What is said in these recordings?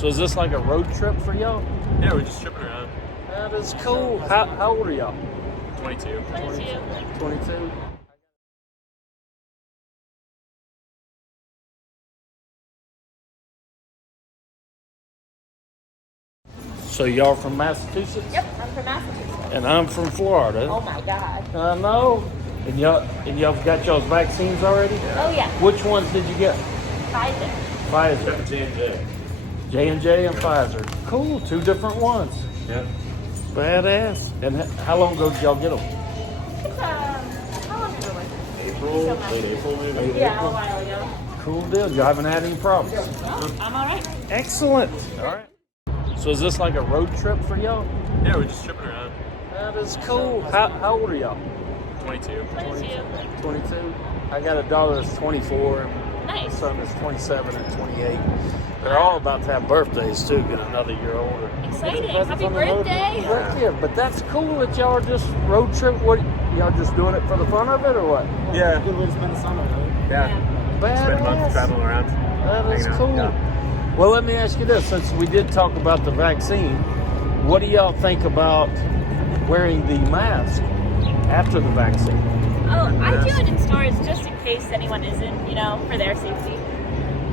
So is this like a road trip for y'all? Yeah, we're just tripping around. That is cool. How old are y'all? 22. 22. So y'all from Massachusetts? Yep, I'm from Massachusetts. And I'm from Florida. Oh my God. I know. And y'all got y'all's vaccines already? Oh yeah. Which ones did you get? Pfizer. Pfizer. J&J. J&J and Pfizer. Cool. 2 different ones. Yeah. Badass. And how long ago did y'all get them? It's how long ago was it? April, So much. late April maybe? Yeah, a while ago. Cool deal. You haven't had any problems? No, I'm all right. Excellent. All right. So is this like a road trip for y'all? Yeah, we're just tripping around. That is cool. How old are y'all? 22. 22. 22. I got a daughter that's 24. And my Nice. son is 27 and 28. They're all about to have birthdays too. Get another year older. Exciting. Presents Happy on the road. birthday. Thank you. But that's cool that y'all are just road trip. What y'all just doing it for the fun of it or what? Yeah. Good way to spend the summer, right? Yeah. Badass. Spend months traveling around. That is hanging out. cool. Yeah. Well, let me ask you this: since we did talk about the vaccine, what do y'all think about wearing the mask after the vaccine? Oh, I do it in stores just in case anyone isn't, for their safety.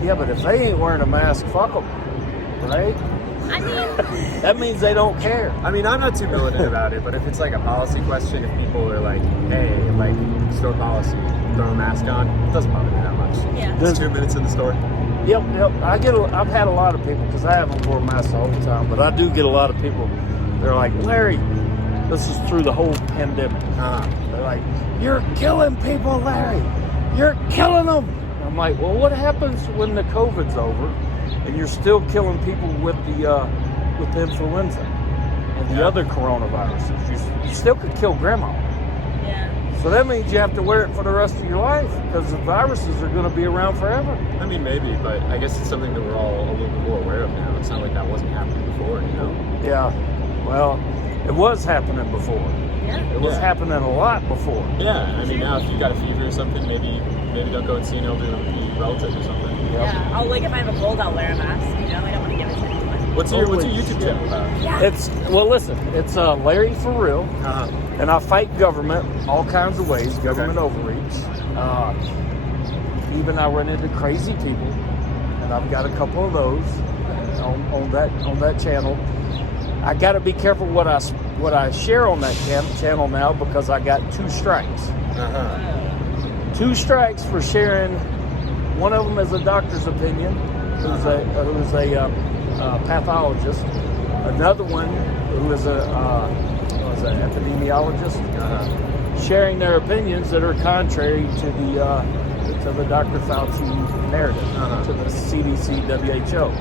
Yeah, but if they ain't wearing a mask, fuck them, right? I mean, That means they don't care. I mean, I'm not too militant about it, but if it's like a policy question, if people are like, hey, like, store policy, throw a mask on, it doesn't bother me that much. yeah. It's 2 minutes in the store. Yep. I've had a lot of people, because I haven't worn masks the whole time, but I do get a lot of people. They're like, Larry, this is through the whole pandemic. They're like, you're killing people, Larry. You're killing them. I'm like, well, what happens when the COVID's over and you're still killing people with the influenza and the other coronaviruses? You still could kill grandma. Yeah. So that means you have to wear it for the rest of your life because the viruses are going to be around forever. I mean, maybe, but I guess it's something that we're all a little bit more aware of now. It's not like that wasn't happening before, Yeah. Well, it was happening before. Yeah. It was Yeah. happening a lot before. Yeah, I mean, now if you got a fever or something, maybe don't go and see an elderly relative or something. Yeah. Oh, like if I have a cold, I'll wear a mask. I don't want to give it to anyone. What's your Holy YouTube shit. channel about? Yeah. Listen, it's Larry for real. Uh-huh. And I fight government all kinds of ways, government overreach. Even I run into crazy people, and I've got a couple of those on that channel. I got to be careful what I share on that channel now because I got 2 strikes. Uh-huh. 2 strikes for sharing. One of them is a doctor's opinion, who's a pathologist. Another one who is an epidemiologist, sharing their opinions that are contrary to the Dr. Fauci narrative, to the CDC, WHO,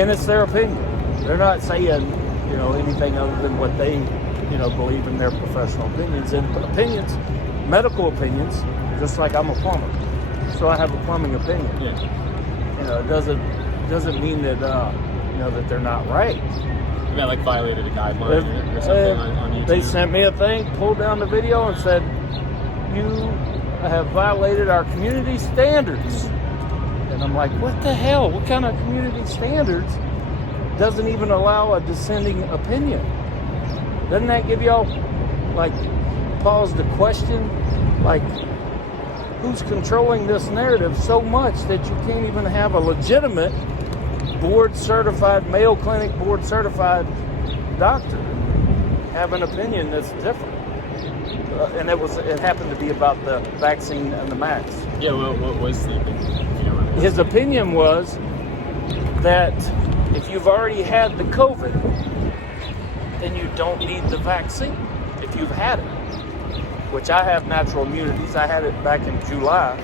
and it's their opinion. They're not saying anything other than what they believe in their professional opinions and medical opinions. Just like I'm a plumber, so I have a plumbing opinion. Yeah. It doesn't mean that that they're not right. You got like violated a guideline or something on YouTube. They sent me a thing, pulled down the video, and said, "You have violated our community standards." And I'm like, "What the hell? What kind of community standards doesn't even allow a dissenting opinion?" Doesn't that give y'all like pause to question, like, who's controlling this narrative so much that you can't even have a legitimate board-certified, Mayo Clinic board-certified doctor have an opinion that's different? And it happened to be about the vaccine and the mask. Yeah, what was the opinion? His opinion was that if you've already had the COVID, then you don't need the vaccine if you've had it. Which I have natural immunities. I had it back in July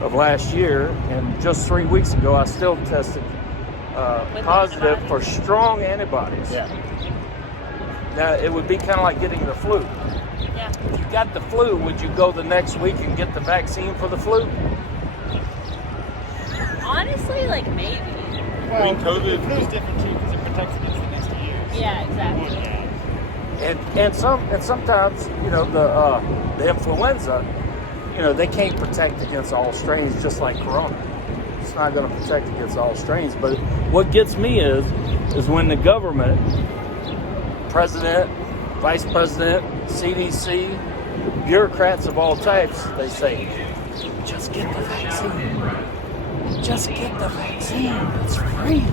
of last year, and just 3 weeks ago, I still tested positive for strong antibodies. Yeah. Now, it would be kind of like getting the flu. Yeah. If you got the flu, would you go the next week and get the vaccine for the flu? Honestly, like maybe. I mean, COVID. Flu's different too because it protects against the next years. Yeah, exactly. And sometimes the influenza, they can't protect against all strains just like corona. it's not going to protect against all strains. But what gets me is when the government, president, vice president, CDC, bureaucrats of all types, they say, just get the vaccine. Just get the vaccine. It's free.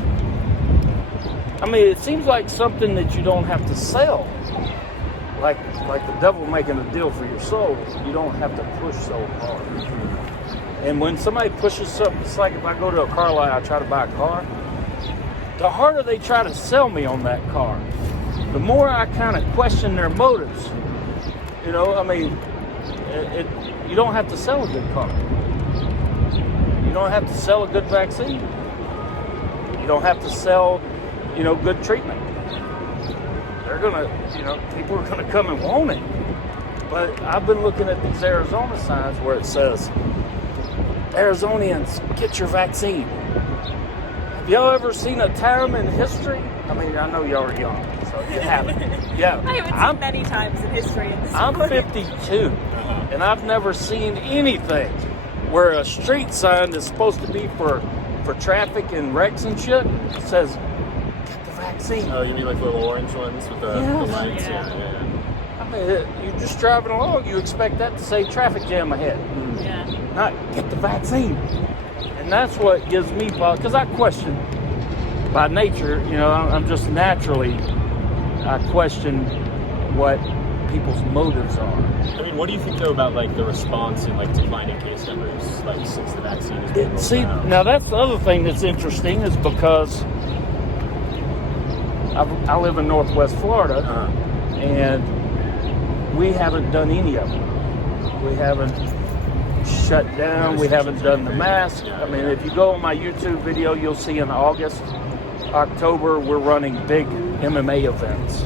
I mean, it seems like something that you don't have to sell. Like the devil making a deal for your soul. You don't have to push so hard. And when somebody pushes something, it's like if I go to a car lot, I try to buy a car. The harder they try to sell me on that car, the more I kind of question their motives. You know, I mean, you don't have to sell a good car. You don't have to sell a good vaccine. You don't have to sell, good treatment. They're gonna, people are gonna come and want it. But I've been looking at these Arizona signs where it says, Arizonians, get your vaccine. Have y'all ever seen a time in history? I mean, I know y'all are young, so you haven't. Yeah, I haven't seen many times in history. I'm 52, and I've never seen anything where a street sign that's supposed to be for traffic and wrecks and shit says, get the vaccine. Oh, you mean like little orange ones with the lights? Yeah. I mean, you're just driving along, you expect that to say traffic jam ahead. Yeah. Not get the vaccine. And that's what gives me pause, because I question by nature, I'm just naturally, I question what people's motives are. I mean, what do you think though about like the response and like declining case numbers, like since the vaccine has been rolled out? Now that's the other thing that's interesting is because I live in Northwest Florida, and we haven't done any of it. We haven't shut down. We haven't done the mask. I mean, if you go on my YouTube video, you'll see in August, October, we're running big MMA events.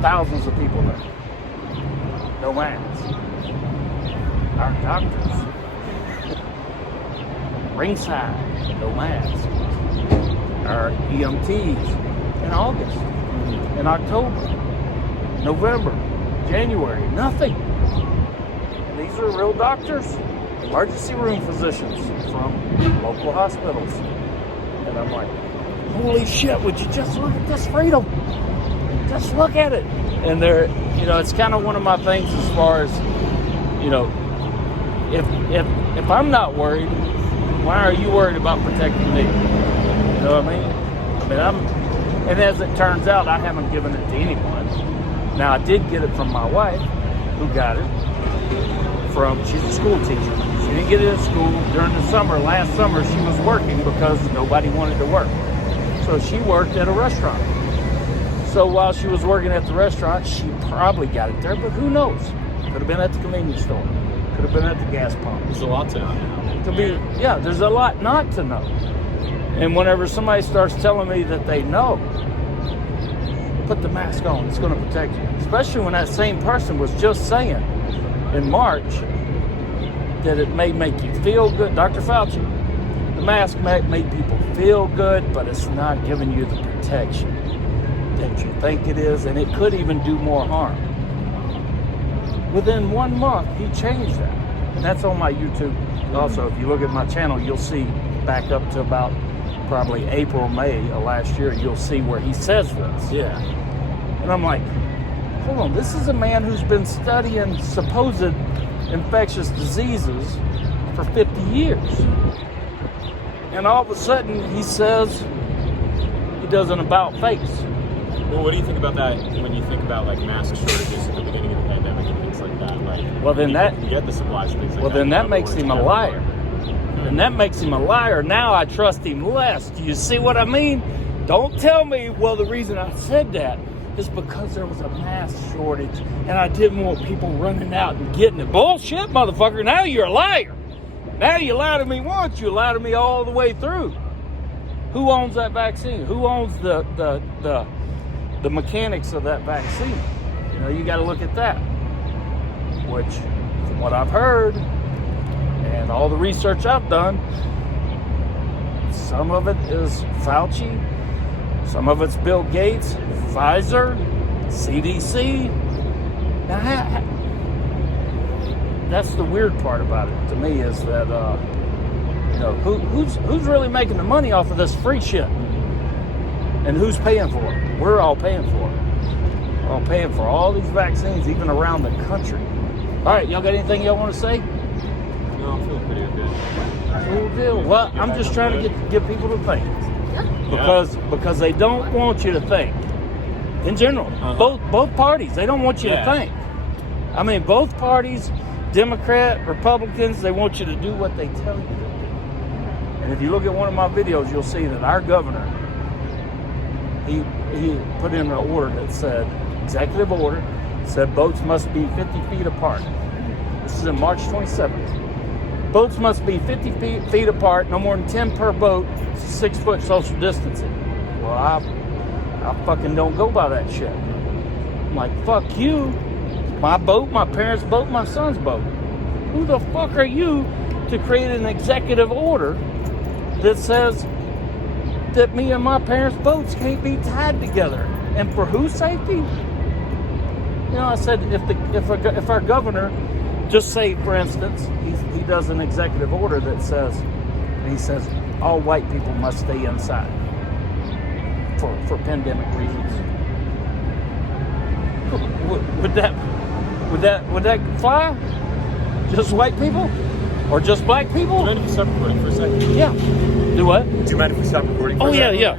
Thousands of people there. No masks. Our doctors. Ringside. No masks. Our EMTs in August. In October. November. January. Nothing. These are real doctors, emergency room physicians from local hospitals. And I'm like, holy shit, would you just look at this freedom? Just look at it. And they're, it's kind of one of my things as far as, if I'm not worried, why are you worried about protecting me? You know what I mean? And as it turns out, I haven't given it to anyone. Now, I did get it from my wife, who got it. She's a school teacher. She didn't get it in school. During the summer, last summer, she was working because nobody wanted to work. So she worked at a restaurant. So while she was working at the restaurant, she probably got it there, but who knows? Could have been at the convenience store. Could have been at the gas pump. There's a lot to know. Could be, there's a lot not to know. And whenever somebody starts telling me that they know, put the mask on, it's going to protect you. Especially when that same person was just saying in March that it may make you feel good. Dr. Fauci, the mask made people feel good, but it's not giving you the protection that you think it is, and it could even do more harm. Within 1 month, he changed that. And that's on my YouTube. Also, if you look at my channel, you'll see back up to about probably April, May of last year, you'll see where he says this. Yeah. And I'm like, hold on, this is a man who's been studying supposed infectious diseases for 50 years. And all of a sudden, he says he does an about face. Well, what do you think about that when you think about like mask shortages at the beginning of the pandemic and things like that? Like, well, then that you get the supplies and things like that. Well, then that makes him a liar. And that makes him a liar. Now I trust him less. Do you see what I mean? Don't tell me, well, the reason I said that is because there was a mask shortage and I didn't want people running out and getting it. Bullshit, motherfucker. Now you're a liar. Now you lie to me once, you lie to me all the way through. Who owns that vaccine? Who owns the mechanics of that vaccine? You got to look at that. Which, from what I've heard, and all the research I've done, some of it is Fauci, some of it's Bill Gates, Pfizer, CDC. Now, that's the weird part about it to me is that who's really making the money off of this free shit? And who's paying for it? We're all paying for it. We're all paying for all these vaccines, even around the country. All right, y'all got anything y'all want to say? No, I'm feeling pretty good. Cool deal. Well, I'm just trying to get people to think. Because they don't want you to think. In general, both parties, they don't want you to think. I mean, both parties, Democrat, Republicans, they want you to do what they tell you to do. And if you look at one of my videos, you'll see that our governor, he put in an order that said, executive order, said boats must be 50 feet apart. This is in March 27th. Boats must be 50 feet apart, no more than 10 per boat, 6 foot social distancing. Well, I fucking don't go by that shit. I'm like, fuck you. My boat, my parents' boat, my son's boat. Who the fuck are you to create an executive order that says that me and my parents' boats can't be tied together? And for whose safety? You know, I said, if our governor, just say, for instance, he does an executive order that says, he says, all white people must stay inside for pandemic reasons. Would that fly? Just white people? Or just black people? Do you mind if we stop recording for a second? Yeah. Do what? Do you mind if we stop recording for Oh, a second? yeah.